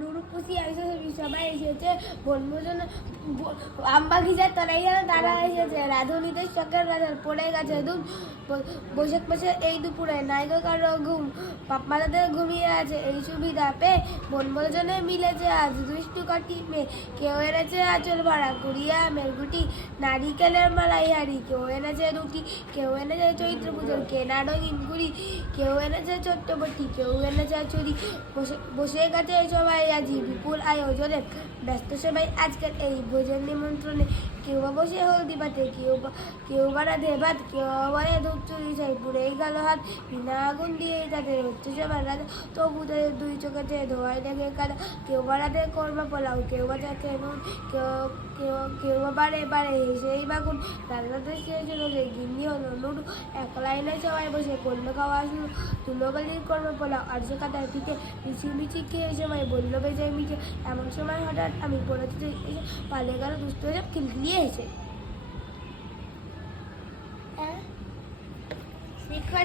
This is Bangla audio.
নুরু পুষি এসে সবাই এসেছে বনভোজন আমবাগিচার তলায় যেন তারা এসেছে রাধুনিদের চকের বাজার পড়ে গেছে দুম বৈশাখ মাসে এই দুপুরে নাইগো কারো ঘুম পাপমাদাদের ঘুমিয়ে আছে এই সুবিধা পেয়ে বনভোজনে মিলেছে আজ দুষ্টু কাটি মেয়ে কেউ এনেছে আঁচল ভরা কুড়িয়া মেরগুটি নারিকেলের মালাই হাড়ি কেউ এনেছে রুটি কেউ এনেছে চৈত্র পুজোর কেনা রঙিন গুড়ি কেউ এনেছে চট্টপটি কেউ এনেছে চুরি বসে গেছে সবাই আজি বিপুল আয়োজনে ব্যস্ত সবাই আজকের এই ভোজন নিমন্ত্রণে কেউ বা বসে হলদি পাতে কেউ বা রাধে ভাত কেউ বলে দুধ চুরি চাই পুড়ে গেল হাত বিনা আগুন দিয়ে তাদের হচ্ছে সবার রাধা তবু তাদের দুই চোখেতে ধোয়াই দেখে কাদা কেউ বা রাধে করবা পোলাও কেউ বা যাতে নুন কেউ বা বারে বারে হেসেই বাগুন রান্নাতে চেয়েছিল যে গিন্নি হলো নুডু এক লাইনে সবাই বসে করলো খাওয়া শুরু তুলোবালির কর্ম পোলাও আর যে কাদার পিঠে মিছি খেয়ে সবাই বললো বেজে মিঠে এমন সময় হঠাৎ আমি পড়েছি এসে পালে গেল দুষ্ট হয়ে খিলখিলিয়ে এসে শিক্ষা